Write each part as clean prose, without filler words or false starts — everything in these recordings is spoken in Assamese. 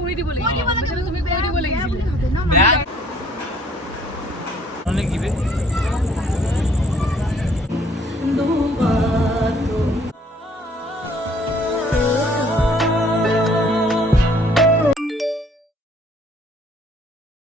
কৰি দিব লাগিছিল তুমি কৰি দিব লাগিছিল মানে কি বে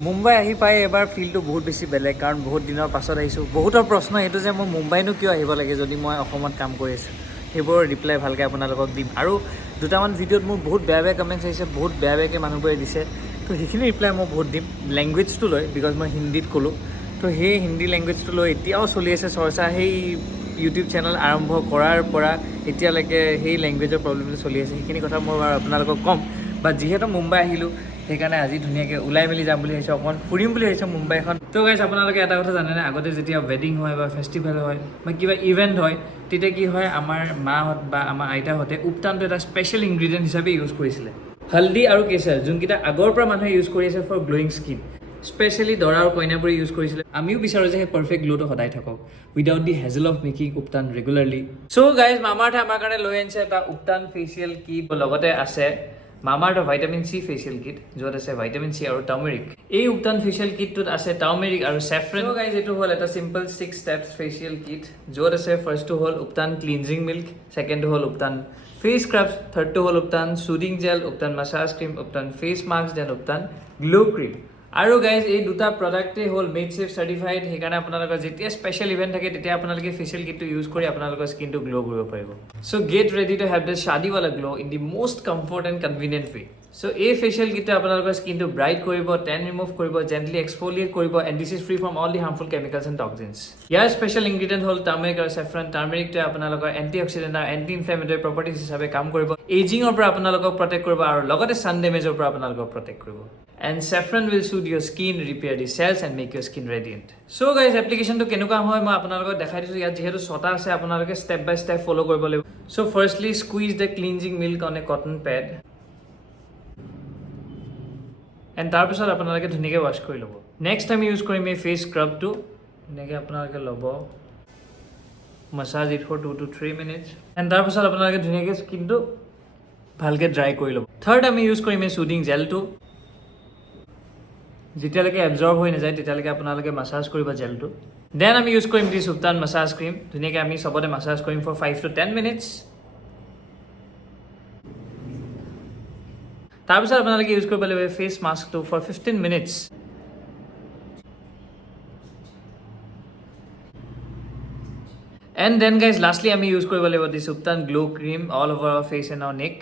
মুম্বাই আহি পাই এবাৰ ফিলটো বহুত বেছি বেলেগ কাৰণ বহুত দিনৰ পাছত আহিছোঁ বহুতৰ প্ৰশ্ন এইটো যে মই মুম্বাইনো কিয় আহিব লাগে যদি মই অসমত কাম কৰি আছোঁ সেইবোৰৰ ৰিপ্লাই ভালকৈ আপোনালোকক দিম আৰু দুটামান ভিডিঅ'ত মোৰ বহুত বেয়া বেয়া কমেণ্টছ আহিছে বহুত বেয়া বেয়াকৈ মানুহবোৰে দিছে তো সেইখিনি ৰিপ্লাই মই বহুত দিম লেংগুৱেজটো লৈ বিকজ মই হিন্দীত ক'লোঁ তো সেই হিন্দী লেংগুৱেজটো লৈ এতিয়াও চলি আছে চৰ্চা সেই ইউটিউব চেনেল আৰম্ভ কৰাৰ পৰা এতিয়ালৈকে সেই লেংগুৱেজৰ প্ৰব্লেমটো চলি আছে সেইখিনি কথা মই বাৰু আপোনালোকক ক'ম বা যিহেতু মুম্বাই আহিলোঁ সেইকাৰণে আজি ধুনীয়াকৈ ওলাই মেলি যাম বুলি ভাবিছোঁ অকণমান ফুৰিম বুলি ভাবিছোঁ মুম্বাইখন তো গাইছ আপোনালোকে এটা কথা জানেনে আগতে যেতিয়া ৱেডিং হয় বা ফেষ্টিভেল হয় বা কিবা ইভেণ্ট হয় তেতিয়া কি হয় আমাৰ মাহঁত বা আমাৰ আইতাহঁতে উপটানটো এটা স্পেচিয়েল ইনগ্ৰিডিয়েণ্ট হিচাপে ইউজ কৰিছিলে হালদি আৰু কেশৰ যোনকেইটা আগৰ পৰা মানুহে ইউজ কৰি আছে ফৰ গ্ল'য়িং স্কিন স্পেচিয়েলি দৰা আৰু কইনাবোৰে ইউজ কৰিছিলে আমিও বিচাৰোঁ যে সেই পাৰফেক্ট গ্ল'টো সদায় থাকক without the hassle of making ubtan regularly so' guys মামাআৰ্থে আমাৰ কাৰণে লৈ আনিছে এটা উপটান ফেচিয়েল কিট লগতে আছে মামাআৰ্থৰ ভাইটামিন চি ফেচিয়েল কিট য'ত আছে ভাইটামিন চি আৰু টাৰ্মেৰিক এই উপটান ফেচিয়েল কিটটোত আছে টাৰ্মেৰিক আৰু চেফ্ৰন গাইজ এইটো হ'ল এটা চিম্পল 6 ষ্টেপছ ফেচিয়েল কিট য'ত আছে ফাৰ্ষ্টটো হ'ল উপটান ক্লিনজিং মিল্ক ছেকেণ্ডটো হ'ল উপটান ফেচ স্ক্ৰাব থাৰ্ডটো হ'ল উপটান চুডিং gel উপটান massage cream উপটান face mask then উপটান glow' cream আৰু গাইজ এই দুটা প্ৰডাক্টেই হ'ল মেড চেফ চাৰ্টিফাইড সেইকাৰণে আপোনালোকৰ যেতিয়া স্পেচিয়েল ইভেণ্ট থাকে তেতিয়া আপোনালোকে ফেচিয়েল কিটটো ইউজ কৰি আপোনালোকৰ স্কিনটো গ্ল' কৰিব পাৰিব so' get ready to have the shaadiwala glow' in the most comfort and convenient way so' এই ফেচিয়েল কিটটো আপোনালোকৰ স্কিনটো ব্ৰাইট কৰিব টেন ৰিমুভ কৰিব জেণ্টলি এক্সফলিয়েট কৰিব and this is free from all the harmful chemicals and toxins ইয়াৰ স্পেচিয়েল ইনগ্ৰিডিয়েণ্ট হ'ল টাৰ্মেৰিক আৰু চেফ্ৰন টাৰ্মেৰিকটোৱে আপোনালোকৰ এণ্টি অক্সিডেণ্ট আৰু এণ্টি ইনফ্লেমেটৰী প্ৰপাৰ্টিজ হিচাপে কাম কৰিব এজিঙৰ পৰা আপোনালোকক প্ৰটেক্ট কৰিব আৰু লগতে ছান ডেমেজৰ পৰা আপোনালোকক প্ৰটেক্ট কৰিব and saffron will soothe your skin, repair the cells and make your skin radiant. So guys, application to kenuka hoy moi apunalogok dekhai disu ya jehetu sota ase apunaloke step by step follow koribo lagibo. So firstly squeeze the cleansing milk on a cotton pad and tar pisot apunaloke dhunike wash kori lobo. Next time use korim ei face scrub to eneke apunaloke lobo massage it for 2 to 3 minutes and tar pisot apunaloke dhunike skin to bhalke dry kori lobo. Third ami use korim ei soothing gel to যেতিয়ালৈকে এবজৰ্ব হৈ নাযায় তেতিয়ালৈকে আপোনালোকে মাছাজ কৰিব জেলটো দেন আমি ইউজ কৰিম দিছ উপটান মাছাজ ক্ৰীম ধুনীয়াকৈ আমি চবতে মাছাজ কৰিম ফৰ 5 to 10 মিনিটছ তাৰপিছত আপোনালোকে ইউজ কৰিব লাগিব ফেচ মাস্কটো for 15 minutes and then guys lastly আমি ইউজ কৰিব লাগিব this ubtan glow' cream all over our face and our neck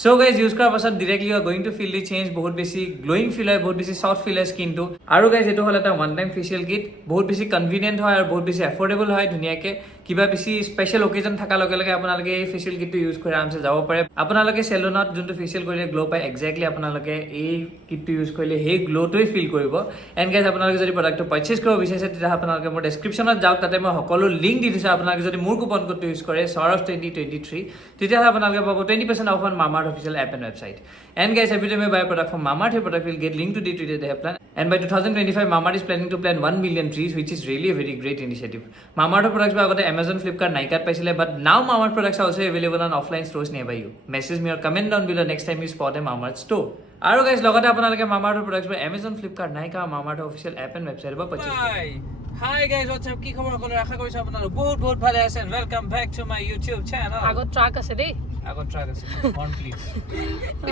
So guys, use কৰাৰ পাছত directly you are going to feel the change বহুত বেছি glowing feel হয় বহুত বেছি soft feel হয় স্কিনটো আৰু guys এইটো হ'ল এটা one time facial kit বহুত বেছি convenient হয় আৰু বহুত বেছি affordable হয় ধুনীয়াকৈ কিবা বেছি স্পেচিয়েল অকেজন থকাৰ লগে লগে আপোনালোকে এই ফেচিয়েল কিটটো ইউজ কৰি আৰামছে যাব পাৰে আপোনালোকে চেলুনত যোনটো ফেচিয়েল কৰিলে গ্ল' পায় এক্সেক্টলি আপোনালোকে এই কিটটো ইউজ কৰিলে সেই গ্ল'টোৱে ফিল কৰিব এণ্ড গাইজ আপোনালোকে যদি প্ৰডাক্টটো পাৰ্চেছ কৰিব বিচাৰিছে তেতিয়া আপোনালোকে মোৰ ডেছক্ৰিপশ্যনত যাওক তাতে মই সকলো লিংক দি দিছোঁ আপোনালোকে যদি মোৰ কুপন কোডটো ইউজ কৰে সৌৰভ 2023 তেতিয়াহ'লে আপোনালোকে পাব 20% off on Mamaearth official app and website and guys every time buy product from Mamaearth এই product will get link to the today they have plan and by 2025 Mamaearth is planning to plant 1 million trees which is really a very great initiative Mamaearth products আগতে Amazon Flipkart Nykaa পাইছিলে but now Mamaearth products are also available on offline stores nearby you message me or comment down below next time you spot a Mamaearth store আৰু গাইজ লগতে আপোনালোকে মামাআৰ্থ products বোৰ Amazon Flipkart Nykaa Mamaearth official app and website পৰা পাৰ্চেজ কৰিব Hi guys, what's up? কি খবৰ সকলো আশা কৰিছো আপোনালোক বহুত বহুত ভালে আছেন welcome back to my YouTube channel আগত ট্ৰাক আছে দেই আগত ট্ৰাক আছে অন প্লিজ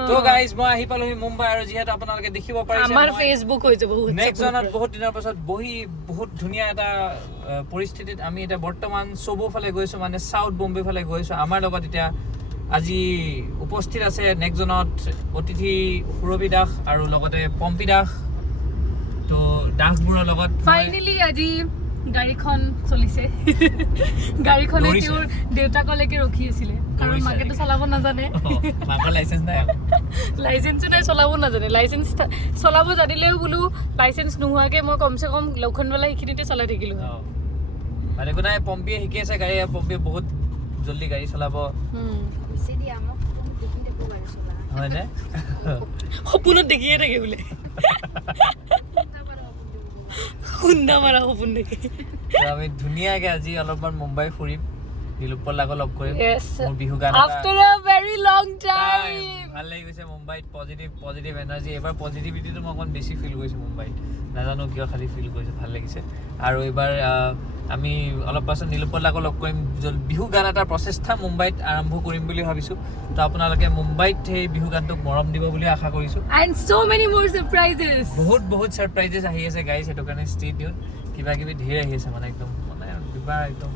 তো গাইজ মই আহি পালোহি মুম্বাই আৰু যিহেতু আপোনালোকে দেখিব পাৰিছে আমাৰ ফেচবুক হৈছে বহুত নেক্সট জনত বহুত দিনৰ পাছত বহি বহুত ধুনীয়া এটা পৰিস্থিতিত আমি এটা বৰ্তমান সবো ফালে গৈছো মানে সাউথ বম্বে ফালে গৈছো আমাৰ লগত এতিয়া আজি উপস্থিত আছে নেক্সট জনত অতিথি সুৰবি দাস আৰু লগতে পম্পি দাস তো দাসবোৰৰ লগত ফাইনালি আজি গাড়ীখন চলিছে গাড়ীখনে তেওঁৰ দেউতাকলৈকে ৰখি আছিলে কাৰণ মাকেতো চলাব নাজানে মাকৰ লাইসেন্স নাই লাইসেন্সো নাই চলাব নাজানে লাইসেন্স চলাব জানিলেও বোলো লাইসেন্স নোহোৱাকে মই কমসে কম লক্ষণৱালা সেইখিনিতে চলাই থাকিলো মানে কোনে পম্পিয়ে শিকি আছে গাড়ী পম্পিয়ে বহুত জলদি গাড়ী চলাব বেছি দি আমাক দেখি দেখো গাড়ী চলা হয় না সপোনত দেখিয়ে থাকে বোলে খুন্দা মাৰা সপোন দেখি আমি ধুনীয়াকৈ আজি অলপমান মুম্বাই ফুৰিম নীলোৎপল দাকো লগ কৰিম Yes. মোৰ বিহু গান After a very long time. ভাল লাগি গৈছে মুম্বাইত পজিটিভ এনাৰ্জি এবাৰ পজিটিভিটিটো মই অকণ বেছি ফিল কৰিছোঁ মুম্বাইত নাজানো কিয় খালি ফিল কৰিছোঁ ভাল লাগিছে আৰু এইবাৰ আমি অলপ পাছত নীলোৎপল দাকো লগ কৰিম বিহু গান এটা প্ৰচেষ্টা মুম্বাইত আৰম্ভ কৰিম বুলি ভাবিছোঁ তো আপোনালোকে মুম্বাইত সেই বিহু গানটোক মৰম দিব বুলি আশা কৰিছোঁ And so many more surprises. বহুত ছাৰপ্ৰাইজেছ আহি আছে গাইজ সেইটো কাৰণে ষ্টে টিউন কিবা কিবি ধেৰ আহি আছে মানে একদম কিবা একদম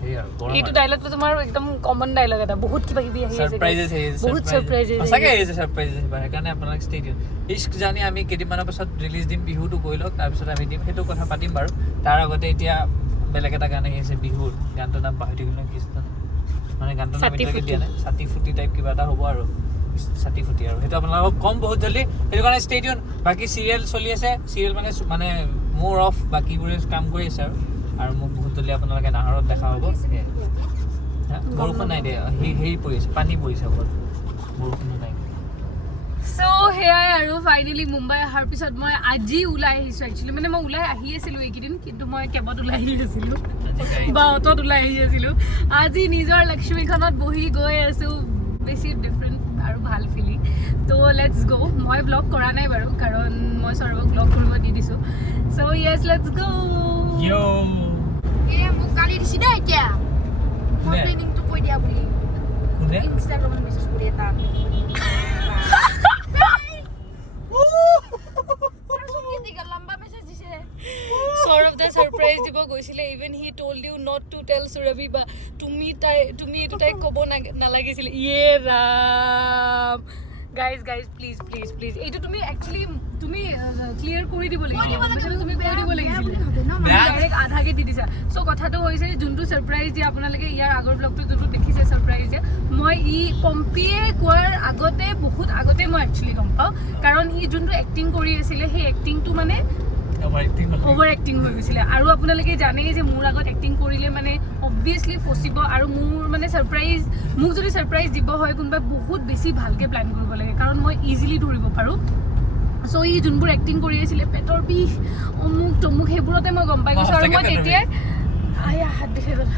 ধেৰ আৰু গৰম এইটো ডায়লগটো তোমাৰ একদম কমন ডায়লগ এটা বহুত কিবা কিবি আহি আছে ছাৰপ্ৰাইজেছ আহি আছে বহুত ছাৰপ্ৰাইজেছ সঁচাকৈ আহি আছে ছাৰপ্ৰাইজেছ এইবাৰ সেইকাৰণে আপোনালোক ষ্টে টিউন ইস্ক জানি আমি কেইদিনমানৰ পাছত ৰিলিজ দিম বিহুটো গৈ লওক তাৰপিছত আমি দিম সেইটো কথা পাতিম বাৰু তাৰ আগতে এতিয়া বেলেগ এটা গান আহি আছে বিহুৰ গানটোৰ নাম পাহৰি থাকিলোঁ কি মানে গানটোৰ নাম এতিয়ালৈকে দিয়া নাই ছাতি ফুটি টাইপ কিবা এটা হ'ব আৰু ছাতি ফুটি আৰু সেইটো আপোনালোকক কম বহুত জল্দি সেইটো কাৰণে ষ্টে টিউন বাকী চিৰিয়েল চলি আছে চিৰিয়েল মানে মোৰ অফ বাকীবোৰে কাম কৰি আছে আৰু মোক বহুত জল্দি আপোনালোকে নাহৰত দেখা হ'ব বৰষুণ নাই দে হেৰি পৰিছে পানী পৰিছে অকল বৰষুণো নাই সো সেয়াই আৰু ফাইনেলি মুম্বাই অহাৰ পিছত মই আজি ওলাই আহিছোঁ একচুৱেলি মানে মই ওলাই আহি আছিলোঁ এইকেইদিন কিন্তু মই কেবত ওলাই আহি আছিলোঁ বা অটত ওলাই আহি আছিলোঁ আজি নিজৰ লক্ষ্মীখনত বহি গৈ আছোঁ বেছি ডিফাৰেণ্ট আৰু ভাল ফিলিং তো লেটছ গ' মই ব্লগ কৰা নাই বাৰু কাৰণ মই সৌৰভক ব্লগ কৰিব দি দিছোঁ চ' য়েছ লেটছ গ' মোক কালি দিছি দেই এতিয়া মই প্লেনিংটো কৈ দিয়া বুলি ইনষ্টাগ্ৰামত মেছেজ কৰি এটা সৌৰভ দা সাৰপ্ৰাইজ দিব গৈছিলে even he told you not to tell Surabhi বা তুমি এইটো তাইক ক'ব নালাগিছিল ইয়ে ৰাম গাইজ প্লিজ এইটো তুমি একচুৱেলি তুমি ক্লিয়াৰ কৰি দিব লাগিছিল তুমি কৈ দিব লাগিছিল ডাইৰেক্ট আধাকে দি দিছা চ' কথাটো হৈছে যোনটো ছাৰপ্ৰাইজ দিয়ে আপোনালোকে ইয়াৰ আগৰ ব্লগটো যোনটো দেখিছে ছাৰপ্ৰাইজ দিয়ে মই পম্পীয়ে কোৱাৰ আগতে বহুত আগতে মই একচুৱেলি গম পাওঁ কাৰণ ই যোনটো এক্টিং কৰি আছিলে সেই এক্টিংটো মানে অভাৰ এক্টিং হৈ গৈছিলে আৰু আপোনালোকে জানেই যে মোৰ আগত এক্টিং কৰিলে মানে অবভিয়াছলি ফচিব আৰু মোৰ মানে ছাৰপ্ৰাইজ মোক যদি ছাৰপ্ৰাইজ দিব হয় কোনোবাই বহুত বেছি ভালকৈ প্লেন কৰিব লাগে কাৰণ মই ইজিলি ধৰিব পাৰোঁ চ' ই যোনবোৰ এক্টিং কৰি আছিলে পেটৰ বিষ অমুক তমুক সেইবোৰতে মই গম পাই গৈছোঁ আৰু মই তেতিয়াই হাত দেখাই গ'ল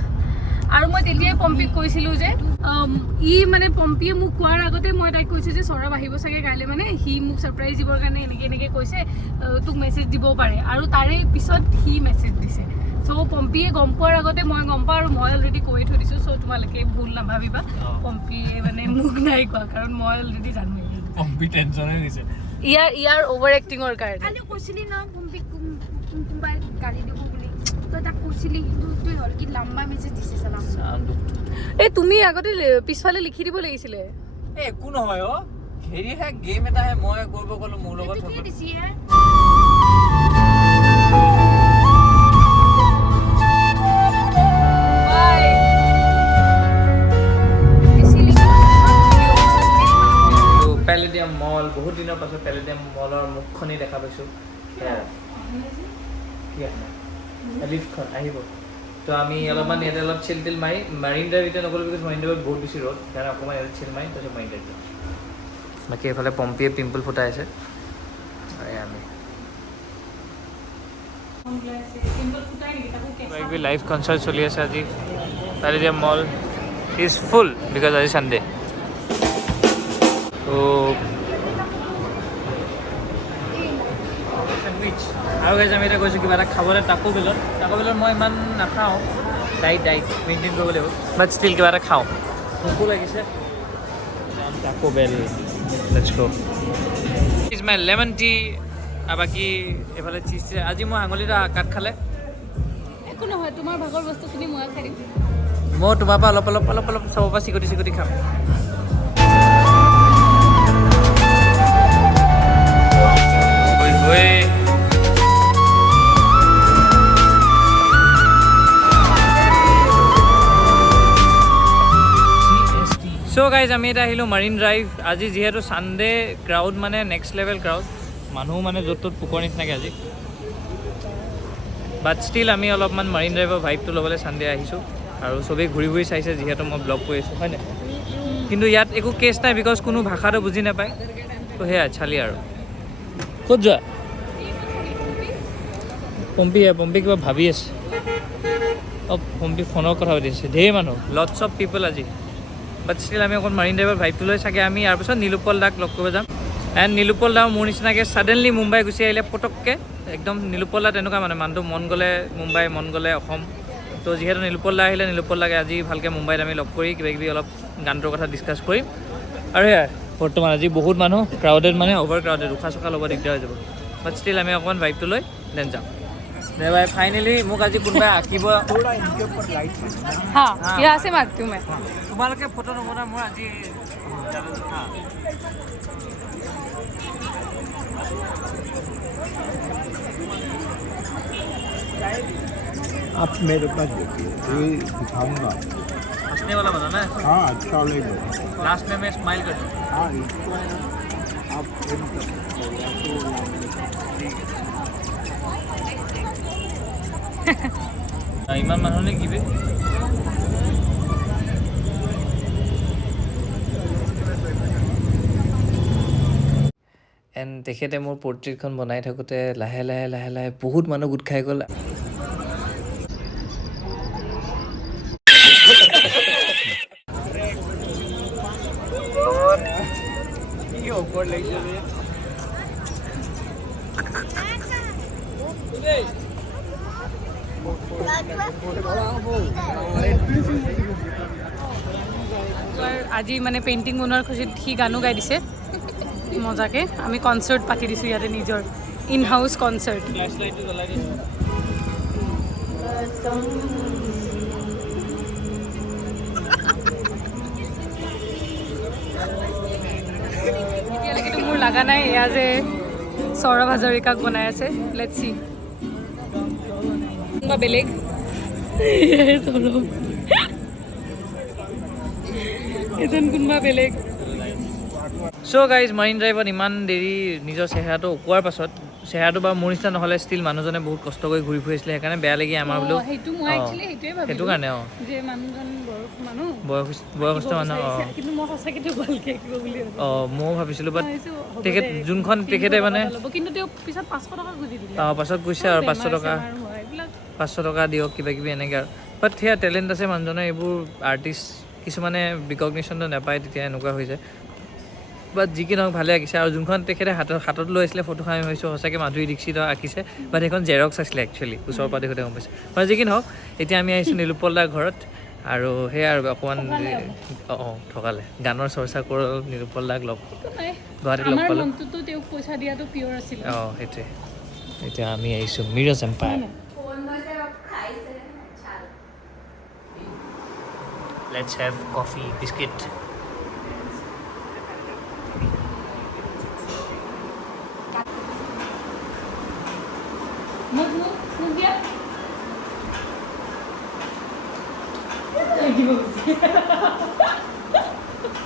আৰু মই তেতিয়াই পম্পীক কৈছিলোঁ যে ই মানে পম্পীয়ে মোক কোৱাৰ আগতে মই তাইক কৈছোঁ যে সৌৰভ আহিব চাগে কাইলৈ মানে সি মোক ছাৰপ্ৰাইজ দিবৰ কাৰণে এনেকৈ কৈছে তোক মেছেজ দিব পাৰে আৰু তাৰে পিছত সি মেছেজ দিছে চ' পম্পীয়ে গম পোৱাৰ আগতে মই গম পাওঁ আৰু মই অলৰেডি কৈ থৈ দিছোঁ চ' তোমালোকে ভুল নাভাবিবা পম্পীয়ে মানে মোক নাই কোৱা কাৰণ মই অলৰেডি জানোৱেই পম্পী টেনশ্যনে দিছে ইয়াৰ অভাৰ এক্টিঙৰ কাৰণে কালি কৈছিলি ন পম্পীক কোনোবাই গালি দিব বুলি তই তাক কৈছিলি কিন্তু তই হ'ল কি লম্বা মেছেজ দিছে চালাম এই তুমি আগতে পিছফালে লিখি দিব লাগিছিলে একো নহয় হেৰিহে গেম এটাহে মই কৰিব ক'লো মোৰ লগত কি দিছি পেলেডিয়াম মল বহুত দিনৰ পাছত পেলেডিয়াম মলৰ মুখখনেই দেখা পাইছোঁ লিফ্টখন আহিব তো আমি অলপমান ইয়াতে অলপ চিল টিল মাৰি মাৰিন ড্ৰাইভ এতিয়া নগ'লোঁ বিকজ মাৰিন ড্ৰাইভত বহুত বেছি ৰ'দ সেইকাৰণে অকণমান ইয়াতে চিল মাৰি তাৰপিছত মাৰিন ড্ৰাইভ বাকী এইফালে পম্পীয়ে পিম্পল ফুটাই আছে আমি লাইভ কনচাৰ্ট চলি আছে আজি Palladium mall is full because আজি ছানডে তো আৰু গাইজ আমি এতিয়া গৈছোঁ কিবা এটা খাবলৈ টাকো বেলত মই ইমান নাখাওঁ ডাইট মেইনটেইন কৰিব লাগিব বাট ষ্টিল কিবা এটা খাওঁ ভোকো লাগিছে Taco Bell let's go is my lemon tea আৰু বাকী এইফালে চিজ আজি মই আঙুলিটা কাট খালে একো নহয় তোমাৰ ভাগৰ বস্তুখিনি মই খাই দিম মই তোমাৰ পৰা অলপ চবৰ পৰা চিকটি খাম চ' গাইজ আমি এতিয়া আহিলোঁ মাৰিন ড্ৰাইভ আজি যিহেতু ছানডে ক্ৰাউড মানে নেক্সট লেভেল ক্ৰাউড মানুহ মানে য'ত ত'ত পোকৰ নিচিনাকৈ আজি বাট ষ্টিল আমি অলপমান মাৰিন ড্ৰাইভৰ ভাইবটো ল'বলৈ ছানডে আহিছোঁ আৰু চবেই ঘূৰি চাইছে যিহেতু মই ব্লগ কৰি আছোঁ হয় নাই কিন্তু ইয়াত একো কেছ নাই বিকজ কোনো ভাষাটো বুজি নাপায় তো সেয়া চালি আৰু ক'ত যোৱা পম্পী কিবা ভাবি আছে সম্পি ফোনৰ কথা পাতিছে ঢেৰ মানুহ লটছ অফ পিপল আজি বাট ষ্টিল আমি অকণ মাৰিন ড্ৰাইভৰ ভাইবটো লৈ চাগে আমি ইয়াৰ পিছত নীলোৎপল দাক লগ কৰিব যাম এণ্ড নীলোৎপল দাও মোৰ নিচিনাকৈ ছাডেনলি মুম্বাই গুচি আহিলে পটককৈ একদম নীলোৎপল দা তেনেকুৱা মানে মানুহটো মন গ'লে মুম্বাই মন গ'লে অসম তো যিহেতু নীলোৎপল দা আহিলে নীলোৎপল দাকে আজি ভালকৈ মুম্বাইত আমি লগ কৰি কিবাকিবি অলপ গানটোৰ কথা ডিছকাছ কৰিম আৰু সেয়াই বৰ্তমান আজি বহুত মানুহ ক্ৰাউডেড মানে অভাৰ ক্ৰাউডেড উশাহ চোশাহ ল'ব দিগদাৰ হৈ যাব বাট ষ্টিল আমি অকণমান ভাইবটো লৈ দেন যাম দে ভাই ফাইনেলি মোক আজি কোনোবাই আঁকিব हाँ यहाँ से मारती हूँ मैं তোমালোকে ফটো নবনা মোৰ আজি आप मेरे पास देखिए ये दिखाऊंगा हंसने वाला बना ना हाँ अच्छा लगेगा लास्ट में मैं स्माइल कर दूँ हाँ इसको आप फ्रेम कर सकते हो ইমান মানুহ নে কিবি এণ্ড তেখেতে মোৰ পৰ্ট্ৰেটখন বনাই থাকোঁতে লাহে লাহে লাহে লাহে বহুত মানুহ গোট খাই গ'ল আজি মানে পেইণ্টিং বনোৱাৰ খুচিত সি গানো গাই দিছে মজাকৈ আমি কনচাৰ্ট পাতি দিছোঁ ইয়াতে নিজৰ ইন হাউচ কনচাৰ্ট এতিয়ালৈকেতো মোৰ লগা নাই এয়া যে সৌৰভ হাজৰিকাক বনাই আছে লেটছ চি কোনোবা বেলেগ সৌৰভ এজন কোনোবা বেলেগ চ' গাইজ মাৰিন ড্ৰাইভত ইমান দেৰি নিজৰ চেহেৰাটো ওকোৱাৰ পাছত চেহেৰাটো বাৰু মোৰ নিচিনা নহ'লে ষ্টিল মানুহজনে বহুত কষ্ট কৰি ঘূৰি ফুৰিছিলে সেইকাৰণে বেয়া লাগি আমাৰ বোলো সেইটো কাৰণে বয়সস্থ মানুহ ময়ো ভাবিছিলোঁ বাট তেখেত যোনখন তেখেতে মানে পাছত কৈছে আৰু 500 টকা দিয়ক কিবা কিবি এনেকৈ আৰু বাট সেয়া টেলেণ্ট আছে মানুহজনে এইবোৰ আৰ্টিষ্ট কিছুমানে ৰিকগনিশ্যনটো নাপায় তেতিয়া এনেকুৱা হৈ যায় বাট যি কি নহওক ভালে আঁকিছে আৰু যোনখন তেখেতে হাতত লৈ আছিলে ফটোখন আমি ভাবিছোঁ সঁচাকৈ মাধুৰী দীক্ষিত আঁকিছে বাট সেইখন জেৰক্স আছিলে একচুৱেলি ওচৰৰ পৰা দেখোঁতে গম পাইছে বাট যি কি নহওক এতিয়া আমি আহিছোঁ নীলোৎপল দাৰ ঘৰত আৰু সেয়া আৰু অকণমান থকালে গানৰ চৰ্চা কৰোঁ নীলোৎপল দাক লগ গুৱাহাটীত লগ পালোঁ সেইটোৱে এতিয়া আমি আহিছোঁ মিৰজ empire Let's have coffee, biscuit.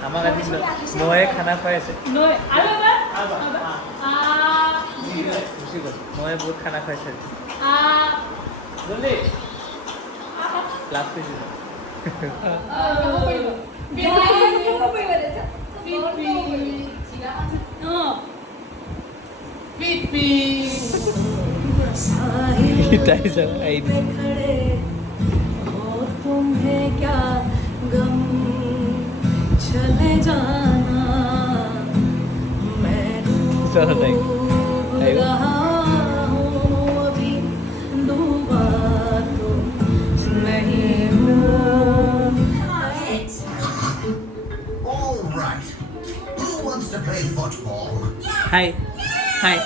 আমাক আজি নয়ে খানা খুৱাই আছে নয়ে বহুত খানা খুৱাইছে জলদি ক্লাছ কৰিছোঁ तुम्हें क्या गम चले जाना मैं डूब रहा हूँ अभी डूबा तो नहीं हूँ All right. Who wants to play football? Hi. Hi.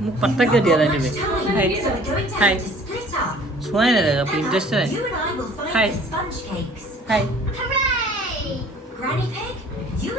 मुझे पता क्या दिया था इन्हें? Hi. Hi. सोए नहीं रहेगा प्लीज जस्ट नहीं. Hi. Hi. Hooray! Granny Pig, you